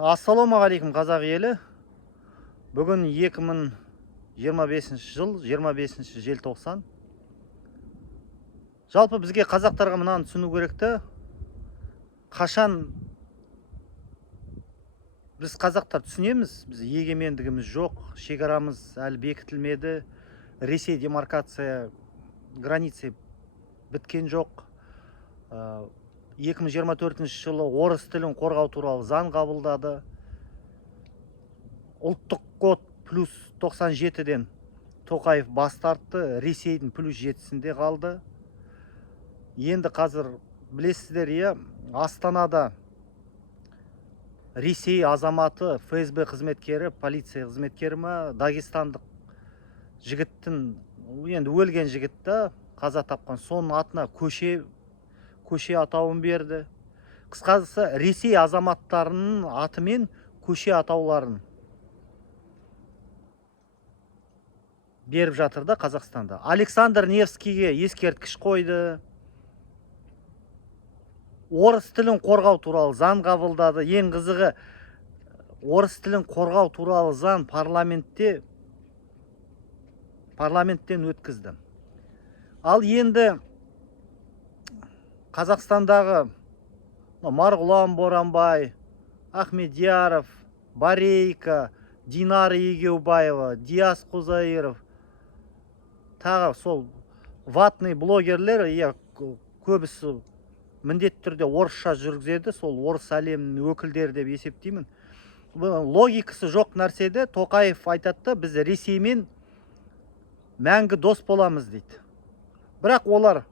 Ассалаумағалейкум қазақ елі. Бүгін 2025 жыл 25 желтоқсан. Жалпы бізге қазақтарға мынаны түсіну керекті. Қашан біз қазақтар түсінеміз, біз егемендігіміз жоқ, шекарамыз әлі бекітілмеді, Ресей демаркация границы біткен жоқ. 2024 жылы орыс тілін қорғау туралы заң қабылдады. Ұлттық код плюс 97-ден Тоқаев бас тартты, Ресейдің плюс 7-сінде қалды. Енді қазір білесіздер, Астанада Ресей азаматы, ФСБ қызметкері, полиция қызметкері ма, дагестандық жігіттің, енді өлген жігітті қаза тапқан, соның атына көше атауын берді. Қысқасы, Ресей азаматтарының атымен көше атауларын беріп жатырды Қазақстанда. Александр Невскийге ескерткіш қойды. Орыс тілін қорғау туралы заң қабылдады. Ең қызығы, орыс тілін қорғау туралы заң парламенттен өткізді. Ал енді Қазақстандағы Марғұлан Боранбай, Ахмедияров, Барейка, Динара Егеубаева, Диас Құзайыров, тағы сол ватный блогерлер, көбісі міндетті түрде орысша жүргізеді, сол орыс әлемінің өкілдері деп есептеймін. Логикасы жоқ нәрседе Тоқаев айтады, біз Ресеймен мәңгі дос боламыз дейді. Бірақ олар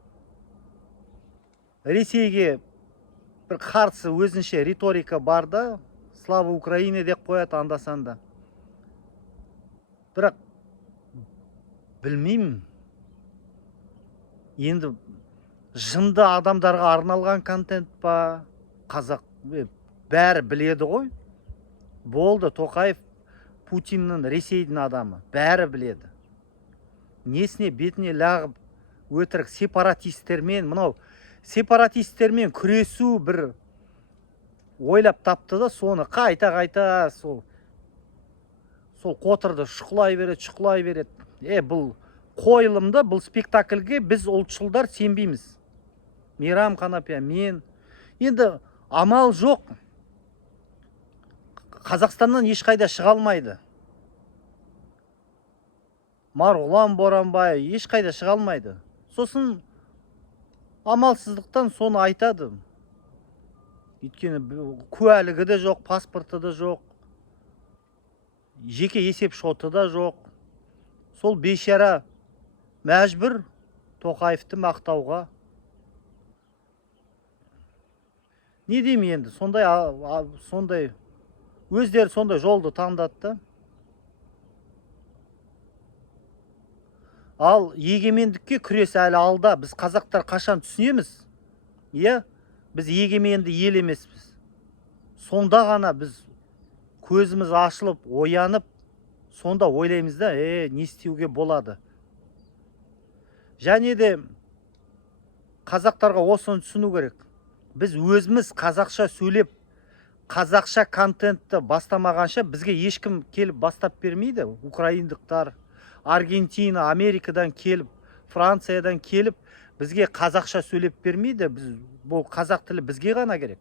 Ресейге бір қарсы өзінше риторика барда, слава Украине деп қояды анда-санда. Бірақ білмеймін, енді жынды адамдарға арналған контент па, қазақ бәрі біледі ғой. Болды, Тоқаев Путиннің, Ресейдің адамы, бәрі біледі. Несіне бетіне лағып өтірік сепаратистермен күресу бір ойлап тапты да, соны қайта сол қотырды шұқылай береді. Бұл қойылымды, бұл спектакльге біз ұлтшылдар сенбейміз. Мейрам Қанапия, мен. Енді амал жоқ. Қазақстаннан ешқайда шыға алмайды. Марғұлан Боранбай ешқайда шыға алмайды. Сосын амалсыздықтан соны айтады. Өйткені куәлігі де жоқ, паспорты да жоқ, жеке есеп шоты да жоқ. Сол бейшара мәжбүр Тоқаевты мақтауға. Не деймін енді, сондай өздері сондай жолды таңдатты. Ал егемендікке күрес әлі алда. Біз қазақтар қашан түсінеміз? Біз егеменді ел емеспіз. Сонда ғана біз көзіміз ашылып, оянып, сонда ойлаймыз да, не істеуге болады. Және де қазақтарға осыны түсіну керек. Біз өзіміз қазақша сөйлеп, қазақша контентті бастамағанша бізге ешкім келіп бастап бермейді. Украиндықтар, Аргентина, Америкадан келіп, Франциядан келіп, бізге қазақша сөйлеп бермейді. Бұл қазақ тілі бізге ғана керек.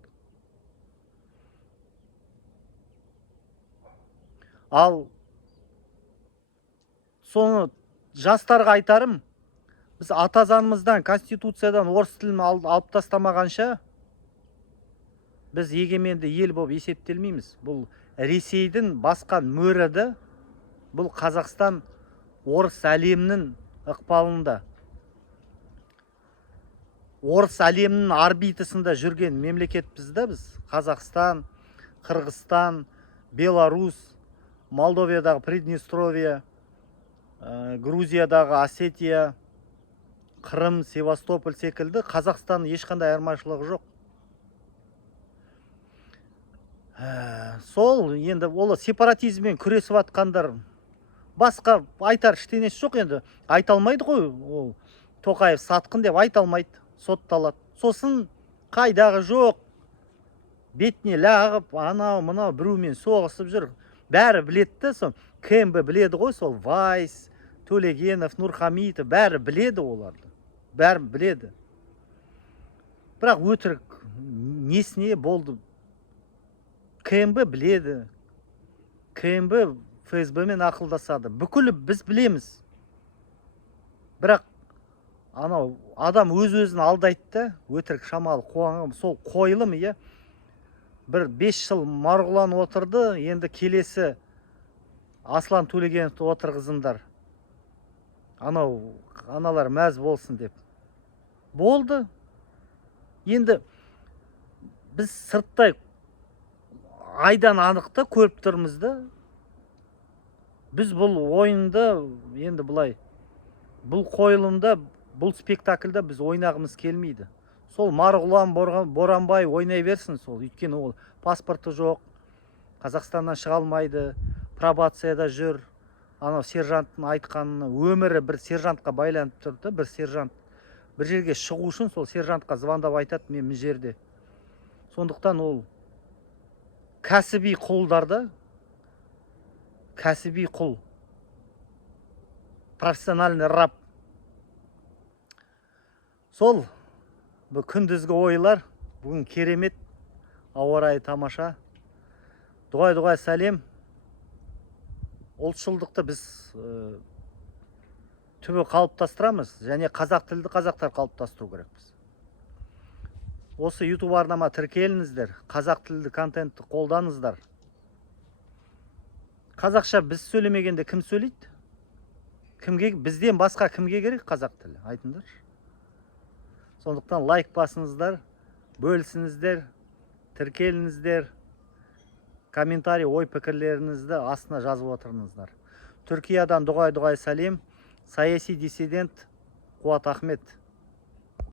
Ал соны жастарға айтарым, біз ата заңымыздан, конституциядан орыс тілін алып тастамағанша біз егеменді ел болып есептелмейміз. Бұл Ресейдің басқан мөрі, бұл Қазақстан орыс әлемінің ықпалында. Орыс әлемінің орбитасында жүрген мемлекет бізді, біз Қазақстан, Қырғызстан, Беларусь, Молдовиядағы Приднестровье, Грузиядағы Осетия, Қырым, Севастополь секілді Қазақстан ешқандай айырмашылығы жоқ. Сол енді ол сепаратизммен күресіп атқандар, басқа айтар іштенесі жоқ. Енді айта алмайды ғой, ол Тоқаев сатқын деп айта алмайды, сотталады. Сосын қайдағы жоқ, бетіне лағып, анау мынау біреумен соғысып жүр. Бәрі біледі да, сол КМБ біледі ғой, сол Вайс, Төлегенов, Нұрхамитов, бәрі біледі оларды. Бәрі біледі. Бірақ өтірік несіне болды? КМБ біледі. КМБ ФСБ мен ақылдасады. Бүкілі біз білеміз. Бірақ анау адам өз-өзін алдайды да, өтірік шамалы қоғам, сол қойылым, иә. Бір 5 жыл Марғұлан отырды, енді келесі Аслан Төлегеновті отырғызыңдар. Аналар мәз болсын деп. Болды. Енді біз сырттай айдан анықта көріп тұрмыз да. Біз бұл ойында, енді бұлай, бұл қойылымда, бұл спектакльда біз ойнағымыз келмейді. Сол Марғұлан Боранбай ойнай берсін сол. Өйткені ол паспорты жоқ, Қазақстаннан шыға алмайды, пробацияда жүр. Анау сержанттың айтқанына өмірі бір сержантқа байланып тұрды. Бір сержант бір жерге шығу үшін сол сержантқа звондап айтады, мен мына жерде. Сондықтан ол кәсіби құлдарда, кәсіби құл, профессиональный раб. Сол бұл күндізгі ойлар, бүгін керемет, ауа райы тамаша. Дұғай сәлем. Ұлтшылдықты біз түбі қалыптастырамыз, және қазақ тілді қазақтар қалыптастыру керекпіз. Осы YouTube арнама тіркеліңіздер, қазақ тілді контентті қолданыңыздар. Қазақша біз сөйлемегенде кім сөйлейді? Бізден басқа кімге керек қазақ тілі? Айтыңдар. Сондықтан лайк басыңыздар, бөлісіңіздер, тіркеліңіздер, комментарий, ой пікірлеріңізді астына жазып отырыңыздар. Түркиядан дұғай сәлем. Саяси диссидент Қуат Ахмет.